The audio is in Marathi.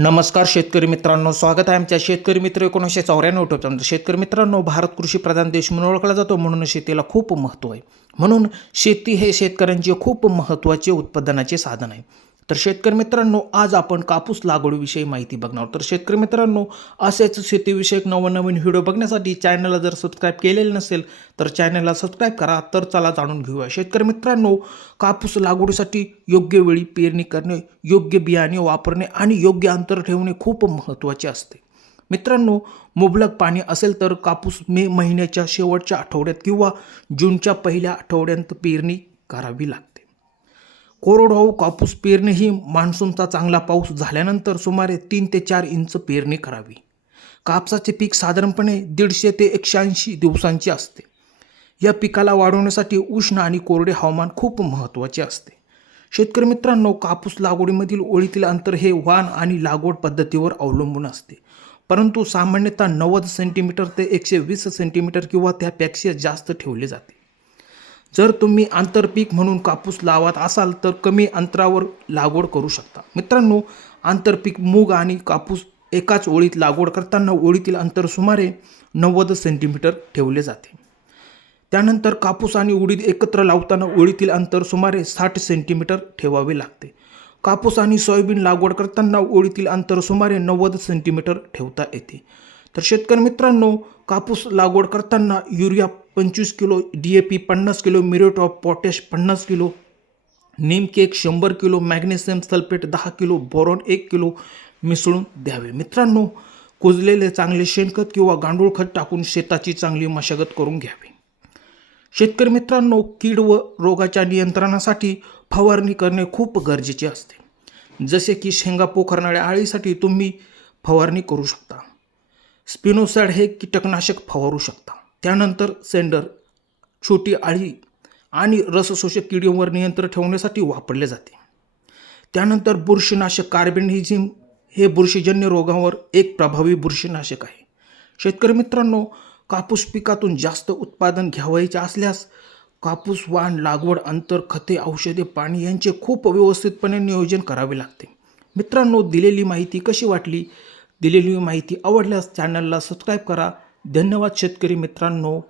नमस्कार शेतकरी मित्रांनो, स्वागत आहे आमच्या शेतकरी मित्र 1994 यूट्यूब चॅनल. शेतकरी मित्रांनो, भारत कृषी प्रधान देश म्हणून ओळखला जातो, म्हणून शेतीला खूप महत्त्व आहे. म्हणून शेती हे शेतकऱ्यांचे खूप महत्त्वाचे उत्पादनाचे साधन आहे. तर शेतकरी मित्रांनो, आज आपण कापूस लागवडीविषयी माहिती बघणार आहोत. तर शेतकरी मित्रांनो, असेच शेतीविषयक नवनवीन व्हिडिओ बघण्यासाठी चॅनलला जर सबस्क्राईब केलेलं नसेल तर चॅनलला सबस्क्राईब करा. तर चला जाणून घेऊया. शेतकरी मित्रांनो, कापूस लागवडीसाठी योग्य वेळी पेरणी करणे, योग्य बियाणे वापरणे आणि योग्य अंतर ठेवणे खूप महत्त्वाचे असते. मित्रांनो, मुबलक पाणी असेल तर कापूस मे महिन्याच्या शेवटच्या आठवड्यात किंवा जूनच्या पहिल्या आठवड्यात पेरणी करावी लागते. कोरडवाहू कापूस पेरणी ही मान्सूनचा चांगला पाऊस झाल्यानंतर सुमारे 3 ते 4 इंच पेरणी करावी. कापसाचे पीक साधारणपणे 150 ते 180 दिवसांचे असते. या पिकाला वाढवण्यासाठी उष्ण आणि कोरडे हवामान खूप महत्त्वाचे असते. शेतकरी मित्रांनो, कापूस लागवडीमधील ओळीतील अंतर हे वाण आणि लागवड पद्धतीवर अवलंबून असते, परंतु सामान्यतः 90 सेंटीमीटर ते 120 सेंटीमीटर किंवा त्यापेक्षा जास्त ठेवले जाते. जर तुम्ही आंतरपीक म्हणून कापूस लावत असाल तर कमी अंतरावर लागवड करू शकता. मित्रांनो, आंतरपीक मूग आणि कापूस एकाच ओळीत लागवड करताना ओळीतील अंतर सुमारे 90 सेंटीमीटर ठेवले जाते. त्यानंतर कापूस आणि उडीद एकत्र लावताना ओळीतील अंतर सुमारे 60 सेंटीमीटर ठेवावे लागते. कापूस आणि सोयाबीन लागवड करताना ओळीतील अंतर सुमारे 90 सेंटीमीटर ठेवता येते. तर शेतकरी मित्रांनो, कापूस लागवड करताना urea 25 kilo, DAP 50 kilo, muriate of potash 50 kilo, neem cake 100 kilo, magnesium sulphate 10 kilo, boron 1 kilo मिसळून द्यावे. मित्रांनो, कुजलेले चांगले शेणखत किंवा गांडूळ खत टाकून शेताची चांगली मशागत करून घ्यावी. शेतकरी मित्रांनो, कीड व रोगाच्या नियंत्रणासाठी फवारणी करणे खूप गरजेचे असते. जसे की शेंगा पोखरणाऱ्या अळीसाठी तुम्ही फवारणी करू शकता. स्पिनोसाइड हे कीटकनाशक फवारू शकता. त्यानंतर सेंडर छोटी अळी आणि रसशोषक किडीवर नियंत्रण ठेवण्यासाठी वापरले जाते. त्यानंतर बुरशीनाशक कार्बेनिझम हे बुरशीजन्य रोगावर एक प्रभावी बुरशीनाशक आहे. शेतकरी मित्रांनो, कापूस पिकातून जास्त उत्पादन घ्यावायचे असल्यास कापूस वाण, लागवड, अंतर, खते, औषधे, पाणी यांचे खूप व्यवस्थितपणे नियोजन करावे लागते. मित्रांनो, दिलेली माहिती कशी वाटली? दिलेली माहिती आवडल्यास चॅनलला सबस्क्राईब करा. धन्यवाद शेतकरी मित्रांनो.